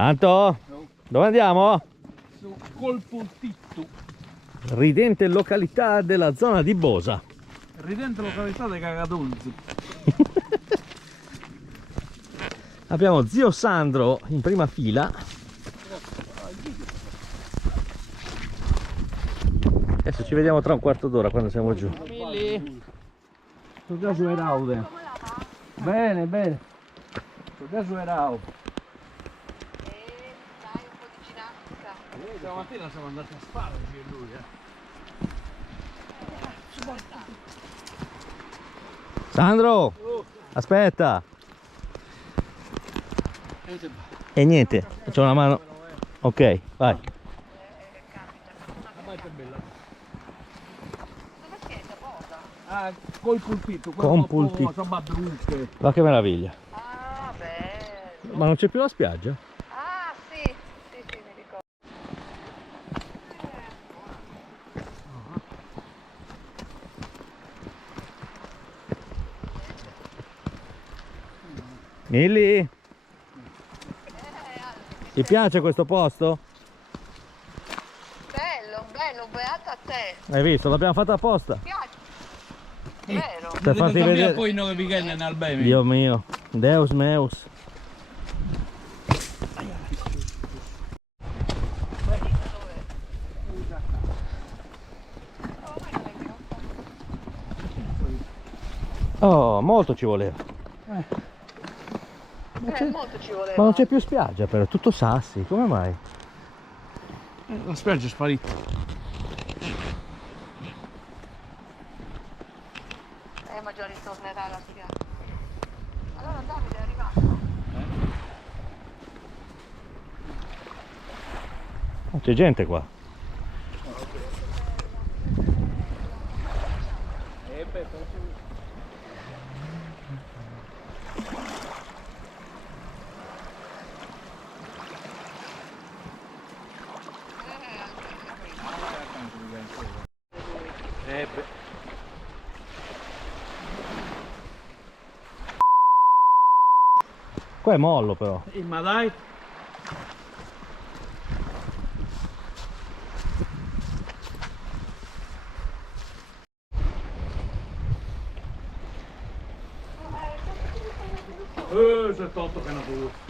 Anto, dove andiamo? Su Colpultittu, Ridente località della zona di Bosa. ridente località dei Cagadonzi. Abbiamo zio Sandro in prima fila. Adesso ci vediamo tra un quarto d'ora quando siamo giù. Sto caso Eraude. Bene, bene. Sto caso Eraude. Dai, un po' di ginnastica. Stamattina siamo andati a sparo io e lui, Sandro, aspetta. E niente, faccio una mano. Ok, vai. Dove siete, Bosa? Ah, Colpultittu, Colpultittu. Sabadrunche. Ma che meraviglia. Ah, bello. Ma non c'è più la spiaggia? Ah, sì, mi ricordo. Milly, ti piace questo posto? Bello, bello, beata a te. Hai visto, l'abbiamo fatta apposta. Piace? Vero? Per farti vedere. Poi 9 weekend in Albania. Dio mio, Deus meus. Oh, molto ci voleva. Molto ci voleva. Ma non c'è più spiaggia però, è tutto sassi, come mai? La spiaggia è sparita. Ma già ritornerà la spiaggia. Allora Davide è arrivato. Oh, c'è gente qua. Qua è mollo però. Ma dai. C'è tolto che è nato.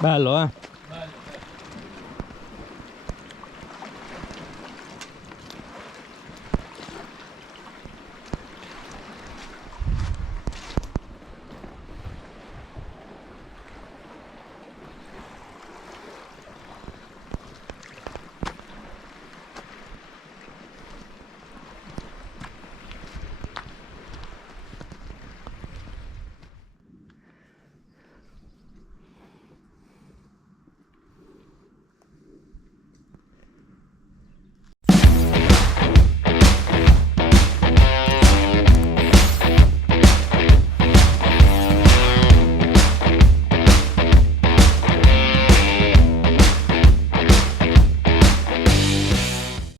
Bello, eh?